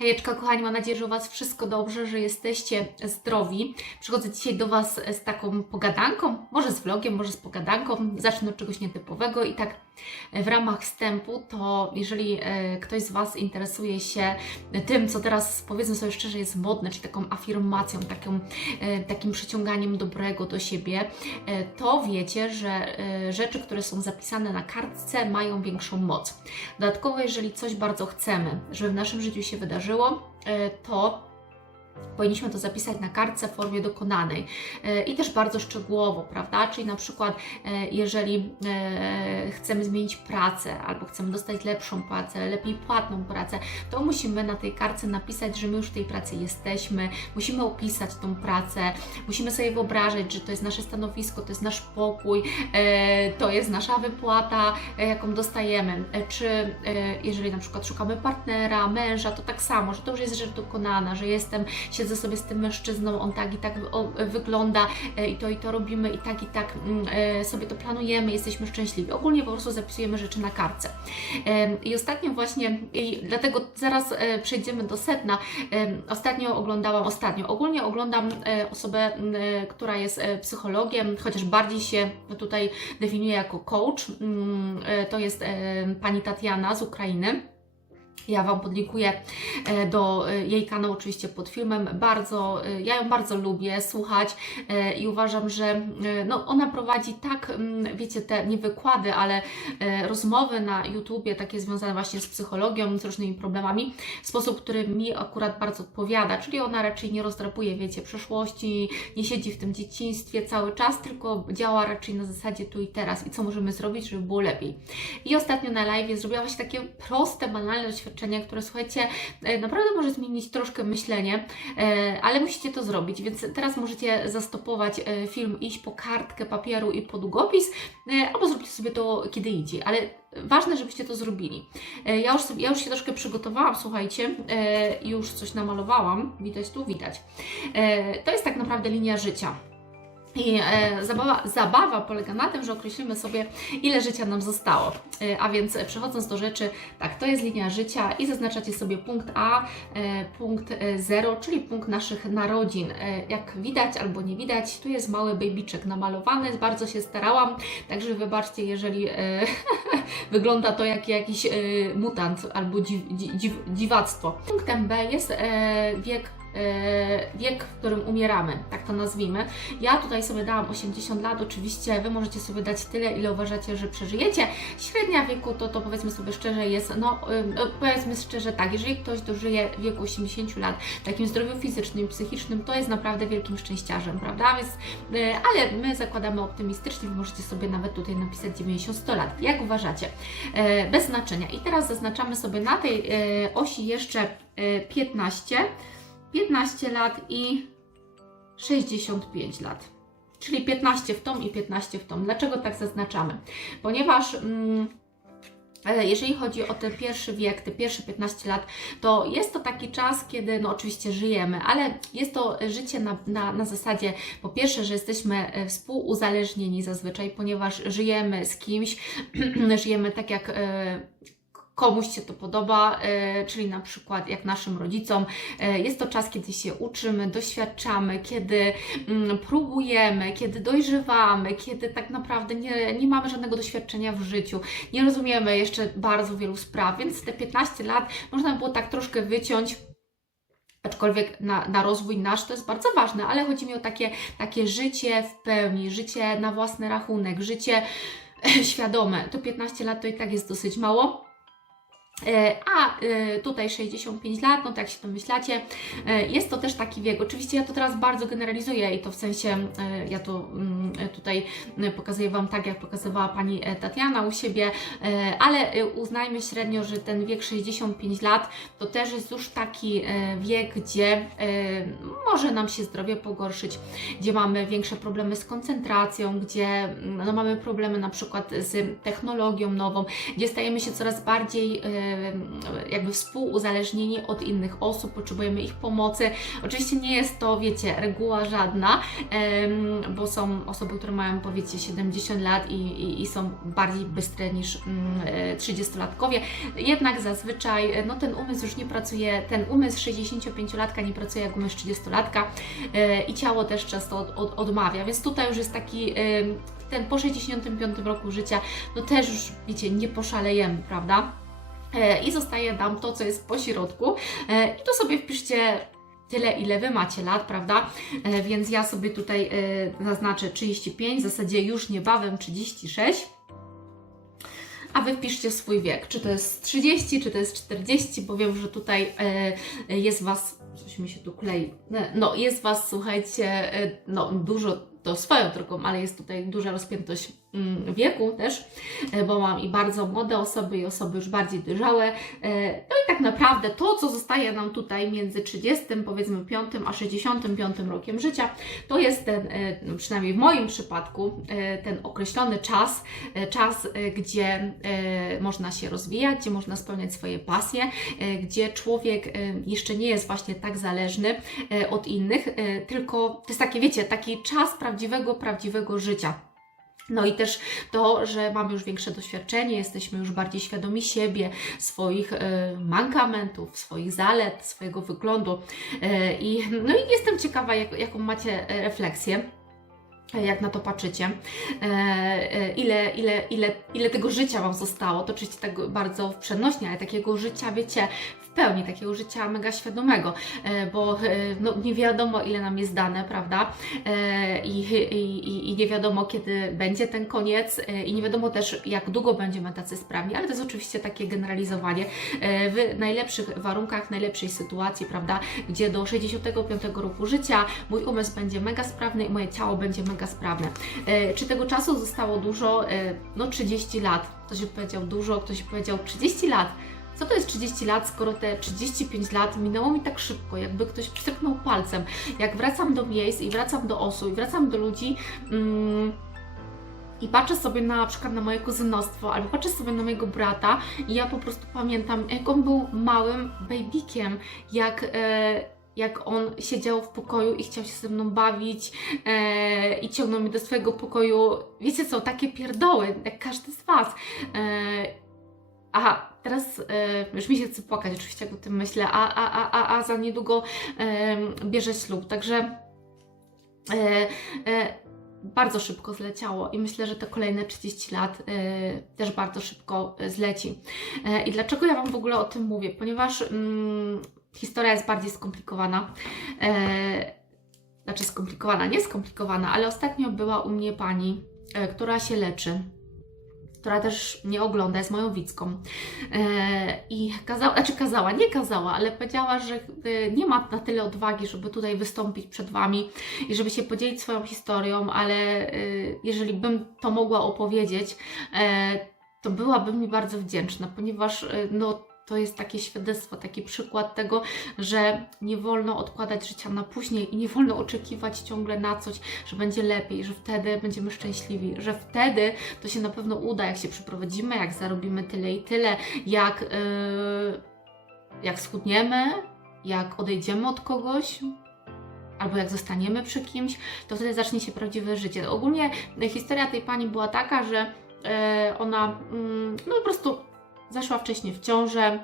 Hejeczka, kochani, mam nadzieję, że u Was wszystko dobrze, że jesteście zdrowi. Przychodzę dzisiaj do Was z taką pogadanką, może z vlogiem, może z pogadanką. Zacznę od czegoś nietypowego i tak w ramach wstępu, to jeżeli e, ktoś z Was interesuje się tym, co teraz powiedzmy sobie szczerze jest modne, czyli taką afirmacją, taką, e, takim przyciąganiem dobrego do siebie, e, to wiecie, że rzeczy, które są zapisane na kartce mają większą moc. Dodatkowo, jeżeli coś bardzo chcemy, żeby w naszym życiu się wydarzyło, e, to powinniśmy to zapisać na kartce w formie dokonanej E, i też bardzo szczegółowo, prawda? Czyli na przykład, e, jeżeli e, chcemy zmienić pracę albo chcemy dostać lepszą pracę, lepiej płatną pracę, to musimy na tej kartce napisać, że my już w tej pracy jesteśmy, musimy opisać tą pracę, musimy sobie wyobrażać, że to jest nasze stanowisko, to jest nasz pokój, to jest nasza wypłata, jaką dostajemy. Czy jeżeli na przykład szukamy partnera, męża, to tak samo, że to już jest rzecz dokonana, że jestem, siedzę sobie z tym mężczyzną, on tak i tak wygląda e, i to i to robimy i tak i tak mm, e, sobie to planujemy, jesteśmy szczęśliwi. Ogólnie po prostu zapisujemy rzeczy na kartce. E, I ostatnio właśnie, i dlatego zaraz przejdziemy do sedna. E, Ostatnio oglądałam, ostatnio, ogólnie oglądam osobę, m, e, która jest psychologiem, chociaż bardziej się tutaj definiuje jako coach. Mm, To jest pani Tatiana z Ukrainy. Ja Wam podlinkuję e, do e, jej kanału oczywiście pod filmem. Bardzo, e, ja ją bardzo lubię słuchać i uważam, że no, ona prowadzi tak, mm, wiecie, te nie wykłady, ale rozmowy na YouTubie, takie związane właśnie z psychologią, z różnymi problemami, w sposób, który mi akurat bardzo odpowiada. Czyli ona raczej nie rozdrapuje, wiecie, przeszłości, nie siedzi w tym dzieciństwie cały czas, tylko działa raczej na zasadzie tu i teraz i co możemy zrobić, żeby było lepiej. I ostatnio na live zrobiła właśnie takie proste, banalne doświadczenie, które słuchajcie, e, naprawdę może zmienić troszkę myślenie, e, ale musicie to zrobić, więc teraz możecie zastopować e, film, iść po kartkę papieru i po długopis, albo zróbcie sobie to kiedy indziej, ale ważne, żebyście to zrobili. Ja już, sobie, ja już się troszkę przygotowałam, słuchajcie, już coś namalowałam, widać tu, widać. To jest tak naprawdę linia życia. I e, zabawa, zabawa polega na tym, że określimy sobie, ile życia nam zostało. E, a więc e, przechodząc do rzeczy, tak, to jest linia życia i zaznaczacie sobie punkt A, e, punkt 0, czyli punkt naszych narodzin. E, jak widać albo nie widać, tu jest mały babyczek namalowany, bardzo się starałam, także wybaczcie, jeżeli e, wygląda to jak jakiś e, mutant albo dziw, dziw, dziwactwo. Punktem B jest e, wiek e, wiek, w którym umieramy, tak to nazwijmy. Ja tutaj sobie dałam 80 lat, oczywiście Wy możecie sobie dać tyle, ile uważacie, że przeżyjecie. Średnia wieku to, to powiedzmy sobie szczerze jest, no y, powiedzmy szczerze tak, jeżeli ktoś dożyje wieku 80 lat w takim zdrowiu fizycznym, psychicznym, to jest naprawdę wielkim szczęściarzem, prawda? Więc, y, ale my zakładamy optymistycznie, Wy możecie sobie nawet tutaj napisać 90-100 lat, jak uważacie? E, bez znaczenia. I teraz zaznaczamy sobie na tej e, osi jeszcze e, 15, 15 lat i 65 lat. Czyli 15 w tą i 15 w tą. Dlaczego tak zaznaczamy? Ponieważ mm, e, jeżeli chodzi o ten pierwszy wiek, te pierwsze 15 lat, to jest to taki czas, kiedy no oczywiście żyjemy, ale jest to życie na, na, na zasadzie po pierwsze, że jesteśmy e, współuzależnieni zazwyczaj, ponieważ żyjemy z kimś, żyjemy tak jak e, komuś się to podoba, e, czyli na przykład jak naszym rodzicom. E, Jest to czas, kiedy się uczymy, doświadczamy, kiedy mm, próbujemy, kiedy dojrzewamy, kiedy tak naprawdę nie, nie mamy żadnego doświadczenia w życiu, nie rozumiemy jeszcze bardzo wielu spraw, więc te 15 lat można było tak troszkę wyciąć. Aczkolwiek na, na rozwój nasz to jest bardzo ważne, ale chodzi mi o takie, takie życie w pełni, życie na własny rachunek, życie świadome. To 15 lat to i tak jest dosyć mało. E, A e, tutaj 65 lat, no tak się domyślacie, e, jest to też taki wiek. Oczywiście ja to teraz bardzo generalizuję i to w sensie, ja to mm, tutaj pokazuję Wam tak, jak pokazywała Pani Tatiana u siebie, ale uznajmy średnio, że ten wiek 65 lat to też jest już taki wiek, gdzie może nam się zdrowie pogorszyć, gdzie mamy większe problemy z koncentracją, gdzie mm, no, mamy problemy na przykład z technologią nową, gdzie stajemy się coraz bardziej jakby współuzależnieni od innych osób, potrzebujemy ich pomocy. Oczywiście nie jest to, wiecie, reguła żadna, bo są osoby, które mają powiedzcie 70 lat i, i, i są bardziej bystre niż mm, e, 30-latkowie. Jednak zazwyczaj e, no, ten umysł już nie pracuje, ten umysł 65-latka nie pracuje jak umysł 30-latka e, i ciało też często od, od, odmawia, więc tutaj już jest taki ten po 65 roku życia, no też już wiecie, nie poszalejemy, prawda? E, I zostaje nam to, co jest po środku. E, I tu sobie wpiszcie tyle, ile Wy macie lat, prawda? E, Więc ja sobie tutaj zaznaczę 35, w zasadzie już niebawem 36. A Wy wpiszcie swój wiek, czy to jest 30, czy to jest 40, bo wiem, że tutaj e, jest Was, coś mi się tu klei, no jest Was, słuchajcie, e, no dużo, to swoją drogą, ale jest tutaj duża rozpiętość wieku też, e, bo mam i bardzo młode osoby, i osoby już bardziej dojrzałe. E, No i tak naprawdę to, co zostaje nam tutaj między 30, powiedzmy 5 a 65 rokiem życia, to jest ten, e, no przynajmniej w moim przypadku, ten określony czas, czas, gdzie można się rozwijać, gdzie można spełniać swoje pasje, gdzie człowiek jeszcze nie jest właśnie tak zależny od innych, tylko to jest takie, wiecie, taki czas prawdziwego, prawdziwego życia. No i też to, że mamy już większe doświadczenie, jesteśmy już bardziej świadomi siebie, swoich e, mankamentów, swoich zalet, swojego wyglądu. E, i, no i jestem ciekawa, jak, jaką macie refleksję. Jak na to patrzycie, e, ile, ile, ile, ile tego życia Wam zostało, to oczywiście tak bardzo w przenośnie, ale takiego życia, wiecie, w pełni, takiego życia mega świadomego, e, bo e, no, nie wiadomo, ile nam jest dane, prawda? E, I, i, I nie wiadomo, kiedy będzie ten koniec, i nie wiadomo też, jak długo będziemy tacy sprawni, ale to jest oczywiście takie generalizowanie. W najlepszych warunkach, w najlepszej sytuacji, prawda? Gdzie do 65 roku życia mój umysł będzie mega sprawny i moje ciało będzie mega sprawne. Czy tego czasu zostało dużo? No 30 lat. Ktoś powiedział dużo, ktoś powiedział 30 lat. Co to jest 30 lat, skoro te 35 lat minęło mi tak szybko, jakby ktoś pstryknął palcem. Jak wracam do miejsc i wracam do osób i wracam do ludzi mm, i patrzę sobie na, na przykład na moje kuzynostwo, albo patrzę sobie na mojego brata i ja po prostu pamiętam, jak on był małym babykiem, jak... E, jak on siedział w pokoju i chciał się ze mną bawić e, i ciągnął mnie do swojego pokoju. Wiecie co, takie pierdoły, jak każdy z Was. E, Aha, teraz e, już mi się chce płakać oczywiście, jak o tym myślę, a, a, a, a, a za niedługo e, bierze ślub, także e, e, bardzo szybko zleciało i myślę, że te kolejne 30 lat e, też bardzo szybko zleci. E, I dlaczego ja Wam w ogóle o tym mówię? Ponieważ mm, historia jest bardziej skomplikowana. E, znaczy skomplikowana, nie skomplikowana, ale ostatnio była u mnie pani, która się leczy która też mnie ogląda, jest moją widzką. E, I kazała, znaczy kazała, nie kazała, ale powiedziała, że e, nie ma na tyle odwagi, żeby tutaj wystąpić przed Wami i żeby się podzielić swoją historią, ale e, jeżeli bym to mogła opowiedzieć, to byłabym mi bardzo wdzięczna, ponieważ no, to jest takie świadectwo, taki przykład tego, że nie wolno odkładać życia na później i nie wolno oczekiwać ciągle na coś, że będzie lepiej, że wtedy będziemy szczęśliwi, że wtedy to się na pewno uda, jak się przeprowadzimy, jak zarobimy tyle i tyle, jak, yy, jak schudniemy, jak odejdziemy od kogoś. Albo jak zostaniemy przy kimś, to wtedy zacznie się prawdziwe życie. Ogólnie historia tej pani była taka, że e, ona mm, no po prostu zaszła wcześniej w ciążę,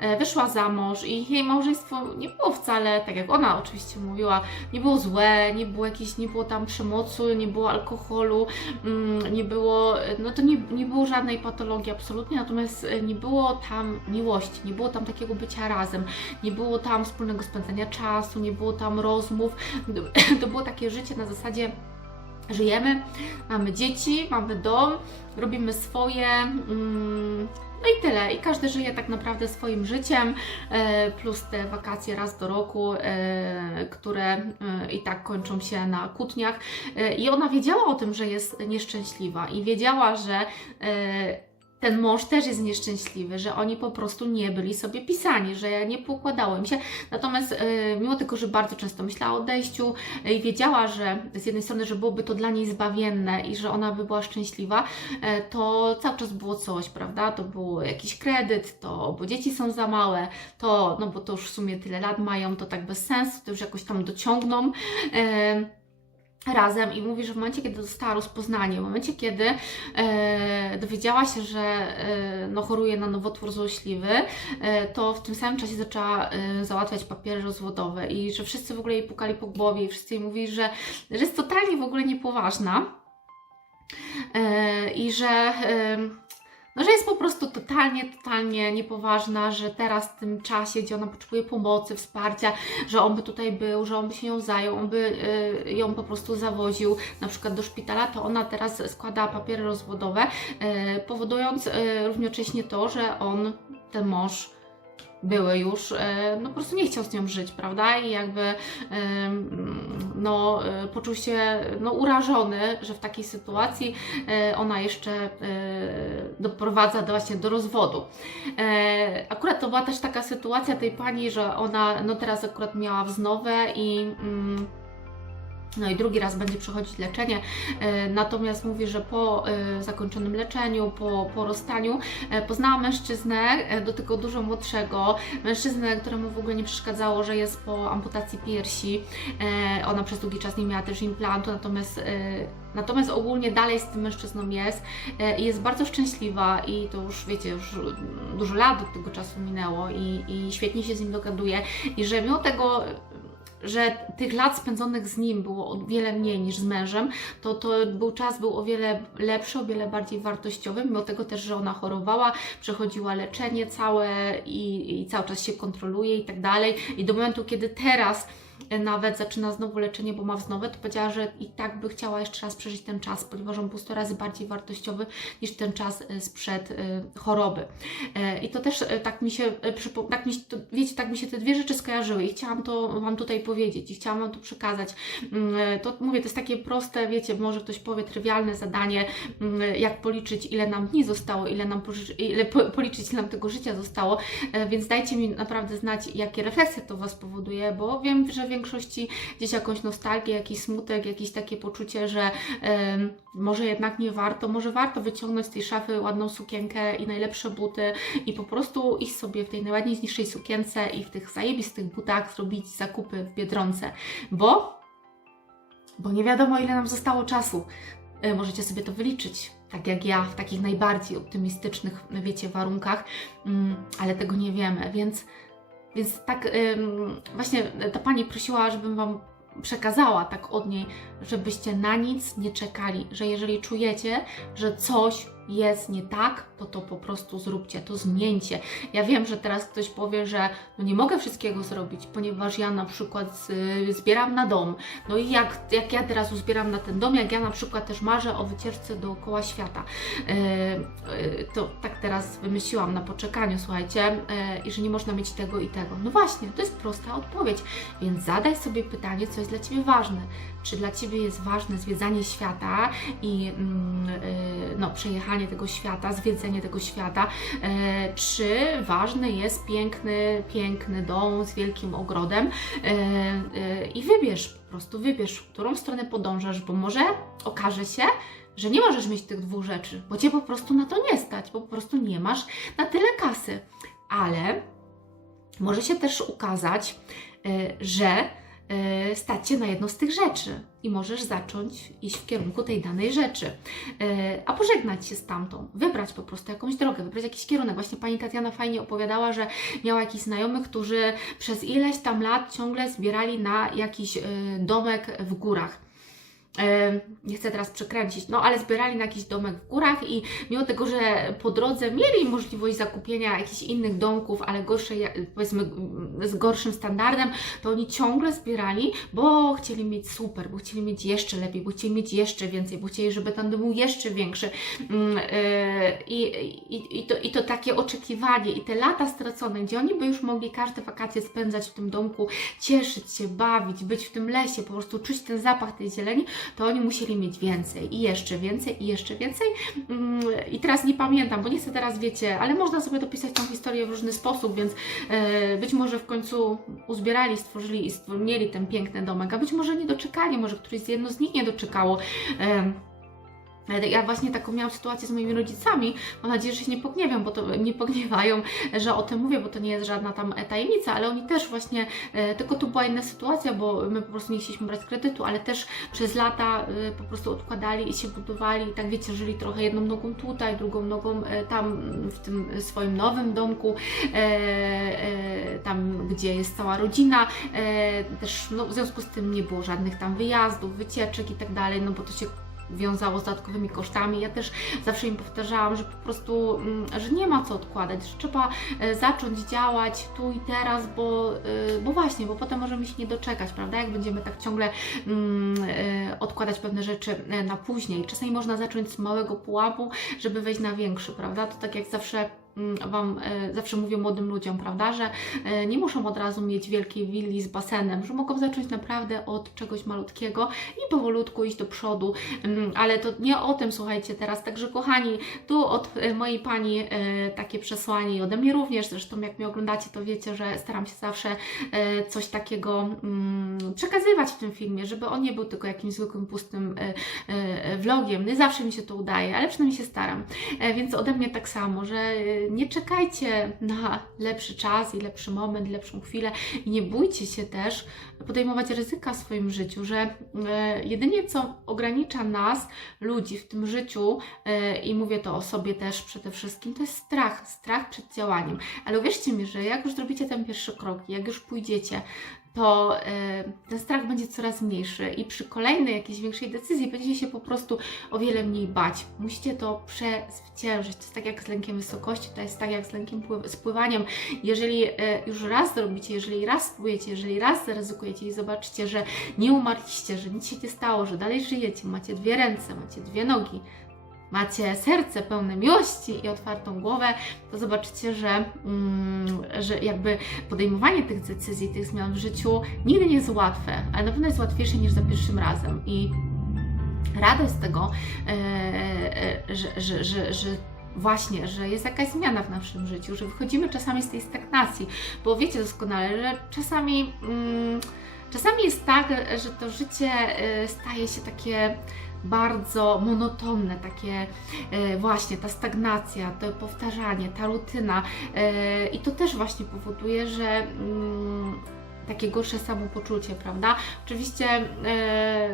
e, wyszła za mąż i jej małżeństwo nie było wcale, tak jak ona oczywiście mówiła, nie było złe, nie było jakieś, nie było tam przemocy, nie było alkoholu, mm, nie było, no to nie, nie było żadnej patologii absolutnie, natomiast e, nie było tam miłości, nie było tam takiego bycia razem, nie było tam wspólnego spędzania czasu, nie było tam rozmów, to było takie życie na zasadzie żyjemy, mamy dzieci, mamy dom, robimy swoje, mm, no i tyle. I każdy żyje tak naprawdę swoim życiem, e, plus te wakacje raz do roku, e, które e, i tak kończą się na kłótniach. I ona wiedziała o tym, że jest nieszczęśliwa i wiedziała, że ten mąż też jest nieszczęśliwy, że oni po prostu nie byli sobie pisani, że nie pokładało im się. Natomiast e, mimo tego, że bardzo często myślała o odejściu e, i wiedziała, że z jednej strony, że byłoby to dla niej zbawienne i że ona by była szczęśliwa, e, to cały czas było coś, prawda? To był jakiś kredyt, to bo dzieci są za małe, to, no bo to już w sumie tyle lat mają, to tak bez sensu, to już jakoś tam dociągną. Razem i mówi, że w momencie, kiedy dostała rozpoznanie, w momencie, kiedy e, dowiedziała się, że e, no, choruje na nowotwór złośliwy, e, to w tym samym czasie zaczęła e, załatwiać papiery rozwodowe i że wszyscy w ogóle jej pukali po głowie i wszyscy jej mówili, że, że jest totalnie w ogóle niepoważna e, i że... E, no, że jest po prostu totalnie, totalnie niepoważna, że teraz w tym czasie, gdzie ona potrzebuje pomocy, wsparcia, że on by tutaj był, że on by się nią zajął, on by y, ją po prostu zawoził na przykład do szpitala, to ona teraz składa papiery rozwodowe, y, powodując y, równocześnie to, że on, ten mąż, były już, e, no po prostu nie chciał z nią żyć, prawda? I jakby em, no, e, poczuł się no, urażony, że w takiej sytuacji e, ona jeszcze e, doprowadza do, właśnie do rozwodu. E, Akurat to była też taka sytuacja tej pani, że ona no teraz akurat miała wznowę i mm, no i drugi raz będzie przechodzić leczenie, e, natomiast mówi, że po e, zakończonym leczeniu, po, po rozstaniu e, poznała mężczyznę, do tego dużo młodszego, mężczyznę, któremu w ogóle nie przeszkadzało, że jest po amputacji piersi. Ona przez długi czas nie miała też implantu, natomiast, natomiast ogólnie dalej z tym mężczyzną jest i jest bardzo szczęśliwa i to już wiecie, już dużo lat od tego czasu minęło i, i świetnie się z nim dogaduje i że mimo tego że tych lat spędzonych z nim było o wiele mniej niż z mężem, to, to był czas był o wiele lepszy, o wiele bardziej wartościowy, mimo tego też, że ona chorowała, przechodziła leczenie całe i, i cały czas się kontroluje i tak dalej. I do momentu, kiedy teraz nawet zaczyna znowu leczenie, bo ma wznowę, to powiedziała, że i tak by chciała jeszcze raz przeżyć ten czas, ponieważ on był 100 razy bardziej wartościowy niż ten czas e, sprzed e, choroby. E, I to też tak mi się, tak mi, to, wiecie, tak mi się te dwie rzeczy skojarzyły i chciałam to Wam tutaj powiedzieć i chciałam Wam to przekazać. Mm, To mówię, to jest takie proste, wiecie, może ktoś powie trywialne zadanie, mm, jak policzyć ile nam dni zostało, ile nam ile po, policzyć ile nam tego życia zostało, więc dajcie mi naprawdę znać, jakie refleksje to Was powoduje, bo wiem, że w większości gdzieś jakąś nostalgię, jakiś smutek, jakieś takie poczucie, że może jednak nie warto, może warto wyciągnąć z tej szafy ładną sukienkę i najlepsze buty i po prostu iść sobie w tej najładniejszej sukience i w tych zajebistych butach zrobić zakupy w Biedronce, bo bo nie wiadomo ile nam zostało czasu. E, Możecie sobie to wyliczyć, tak jak ja, w takich najbardziej optymistycznych, wiecie, warunkach, Mm, ale tego nie wiemy, więc, więc tak właśnie ta Pani prosiła, żebym Wam przekazała tak od niej, żebyście na nic nie czekali, że jeżeli czujecie, że coś jest nie tak, to to po prostu zróbcie, to zmieńcie. Ja wiem, że teraz ktoś powie, że no nie mogę wszystkiego zrobić, ponieważ ja na przykład zbieram na dom. No i jak, jak ja teraz uzbieram na ten dom, jak ja na przykład też marzę o wycieczce dookoła świata. Y, y, to tak teraz wymyśliłam na poczekaniu, słuchajcie, y, i że nie można mieć tego i tego. No właśnie, to jest prosta odpowiedź, więc zadaj sobie pytanie, co jest dla Ciebie ważne. Czy dla Ciebie jest ważne zwiedzanie świata i mm, y, no, przejechanie tego świata, zwiedzenie tego świata, e, czy ważny jest piękny, piękny dom z wielkim ogrodem e, e, i wybierz, po prostu wybierz, w którą stronę podążasz, bo może okaże się, że nie możesz mieć tych dwóch rzeczy, bo Cię po prostu na to nie stać, bo po prostu nie masz na tyle kasy. Ale może się też ukazać, że stać się na jedno z tych rzeczy i możesz zacząć iść w kierunku tej danej rzeczy, E, a pożegnać się z tamtą, wybrać po prostu jakąś drogę, wybrać jakiś kierunek. Właśnie pani Tatiana fajnie opowiadała, że miała jakichś znajomych, którzy przez ileś tam lat ciągle zbierali na jakiś e, domek w górach. Nie chcę teraz przekręcić, no ale zbierali na jakiś domek w górach i mimo tego, że po drodze mieli możliwość zakupienia jakichś innych domków, ale gorsze, powiedzmy z gorszym standardem, to oni ciągle zbierali, bo chcieli mieć super, bo chcieli mieć jeszcze lepiej, bo chcieli mieć jeszcze więcej, bo chcieli, żeby ten dom był jeszcze większy. Mm, e, I, i, i, to, I to takie oczekiwanie i te lata stracone, gdzie oni by już mogli każde wakacje spędzać w tym domku, cieszyć się, bawić, być w tym lesie, po prostu czuć ten zapach tej zieleni, to oni musieli mieć więcej i jeszcze więcej i jeszcze więcej. Mm, I teraz nie pamiętam, bo nie chcę teraz, wiecie, ale można sobie dopisać tą historię w różny sposób, więc e, być może w końcu uzbierali, stworzyli i mieli ten piękny domek, a być może nie doczekali, może któryś z jedno z nich nie doczekało. Em, ale Ja właśnie taką miałam sytuację z moimi rodzicami. Mam nadzieję, że się nie pogniewią, bo to nie pogniewają, że o tym mówię, bo to nie jest żadna tam e, tajemnica, ale oni też właśnie, e, tylko tu była inna sytuacja, bo my po prostu nie chcieliśmy brać kredytu, ale też przez lata e, po prostu odkładali i się budowali i tak wiecie, żyli trochę jedną nogą tutaj, drugą nogą tam w tym swoim nowym domku, tam gdzie jest cała rodzina. Też no, w związku z tym nie było żadnych tam wyjazdów, wycieczek i tak dalej, no bo to się wiązało z dodatkowymi kosztami. Ja też zawsze im powtarzałam, że po prostu, mm, że nie ma co odkładać, że trzeba e, zacząć działać tu i teraz, bo, e, bo właśnie, bo potem możemy się nie doczekać, prawda? Jak będziemy tak ciągle mm, e, odkładać pewne rzeczy na później. Czasami można zacząć z małego pułapu, żeby wejść na większy, prawda? To tak jak zawsze Wam e, zawsze mówię młodym ludziom, prawda, że e, nie muszą od razu mieć wielkiej willi z basenem, że mogą zacząć naprawdę od czegoś malutkiego i powolutku iść do przodu, Mm, ale to nie o tym słuchajcie teraz. Także kochani, tu od e, mojej pani takie przesłanie i ode mnie również. Zresztą jak mnie oglądacie, to wiecie, że staram się zawsze coś takiego mm, przekazywać w tym filmie, żeby on nie był tylko jakimś zwykłym, pustym e, e, vlogiem. Nie zawsze mi się to udaje, ale przynajmniej się staram. E, więc ode mnie tak samo, że nie czekajcie na lepszy czas i lepszy moment, lepszą chwilę i nie bójcie się też podejmować ryzyka w swoim życiu, że jedynie co ogranicza nas, ludzi w tym życiu, i mówię to o sobie też przede wszystkim, to jest strach, strach przed działaniem. Ale uwierzcie mi, że jak już zrobicie ten pierwszy krok, jak już pójdziecie, to e, ten strach będzie coraz mniejszy i przy kolejnej jakiejś większej decyzji będziecie się po prostu o wiele mniej bać. Musicie to przezwyciężyć. To jest tak jak z lękiem wysokości, to jest tak jak z lękiem pływ- spływaniem. Jeżeli e, już raz zrobicie, jeżeli raz spróbujecie, jeżeli raz zaryzykujecie i zobaczycie, że nie umarliście, że nic się nie stało, że dalej żyjecie, macie dwie ręce, macie dwie nogi, macie serce pełne miłości i otwartą głowę, to zobaczycie, że, mm, że jakby podejmowanie tych decyzji, tych zmian w życiu nigdy nie jest łatwe, ale na pewno jest łatwiejsze niż za pierwszym razem. I radość z tego, e, e, że, że, że, że właśnie, że jest jakaś zmiana w naszym życiu, że wychodzimy czasami z tej stagnacji, bo wiecie doskonale, że czasami, mm, czasami jest tak, że to życie e, staje się takie bardzo monotonne, takie e, właśnie ta stagnacja, to powtarzanie, ta rutyna e, i to też właśnie powoduje, że mm, takie gorsze samopoczucie, prawda? Oczywiście e,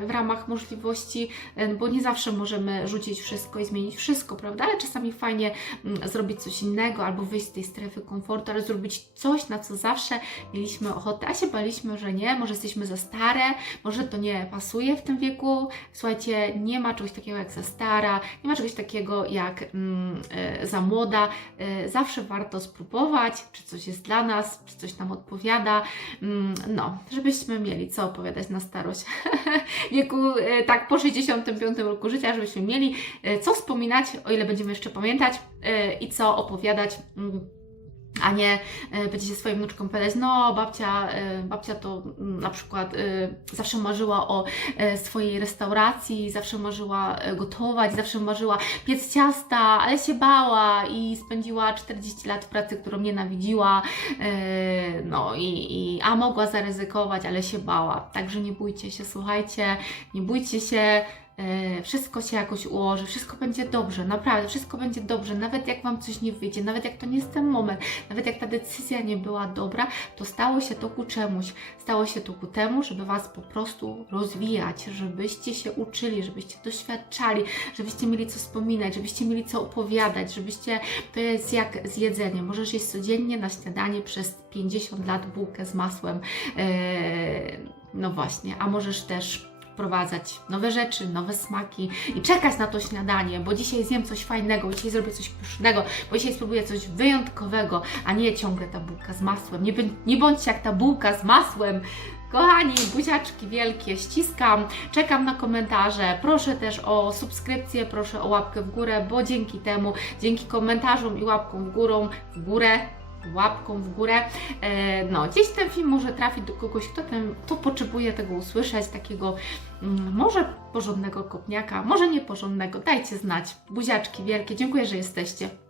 w ramach możliwości, e, bo nie zawsze możemy rzucić wszystko i zmienić wszystko, prawda? Ale czasami fajnie mm, zrobić coś innego albo wyjść z tej strefy komfortu, ale zrobić coś, na co zawsze mieliśmy ochotę, a się baliśmy, że nie, może jesteśmy za stare, może to nie pasuje w tym wieku. Słuchajcie, nie ma czegoś takiego jak za stara, nie ma czegoś takiego jak mm, e, za młoda. Zawsze warto spróbować, czy coś jest dla nas, czy coś nam odpowiada. Mm, no, żebyśmy mieli co opowiadać na starość. w wieku e, tak po 65 roku życia, żebyśmy mieli e, co wspominać, o ile będziemy jeszcze pamiętać e, i co opowiadać. A nie e, będziecie swoim wnuczkom powiedzieć, no babcia, e, babcia to mm, na przykład e, zawsze marzyła o swojej restauracji, zawsze marzyła gotować, zawsze marzyła piec ciasta, ale się bała i spędziła 40 lat w pracy, którą nienawidziła, no i, i a mogła zaryzykować, ale się bała. Także nie bójcie się, słuchajcie, nie bójcie się, wszystko się jakoś ułoży, wszystko będzie dobrze, naprawdę, wszystko będzie dobrze, nawet jak Wam coś nie wyjdzie, nawet jak to nie jest ten moment, nawet jak ta decyzja nie była dobra, to stało się to ku czemuś, stało się to ku temu, żeby Was po prostu rozwijać, żebyście się uczyli, żebyście doświadczali, żebyście mieli co wspominać, żebyście mieli co opowiadać, żebyście, to jest jak z jedzeniem, możesz jeść codziennie na śniadanie przez 50 lat bułkę z masłem, e, no właśnie, a możesz też wprowadzać nowe rzeczy, nowe smaki i czekać na to śniadanie, bo dzisiaj zjem coś fajnego, dzisiaj zrobię coś pysznego, bo dzisiaj spróbuję coś wyjątkowego, a nie ciągle ta bułka z masłem. Nie, nie bądźcie jak ta bułka z masłem. Kochani, buziaczki wielkie, ściskam, czekam na komentarze. Proszę też o subskrypcję, proszę o łapkę w górę, bo dzięki temu, dzięki komentarzom i łapkom w górę, w górę, łapką w górę. E, no, gdzieś ten film może trafić do kogoś, kto, ten, potrzebuje tego usłyszeć, takiego mm, może porządnego kopniaka, może nieporządnego. Dajcie znać. Buziaczki wielkie. Dziękuję, że jesteście.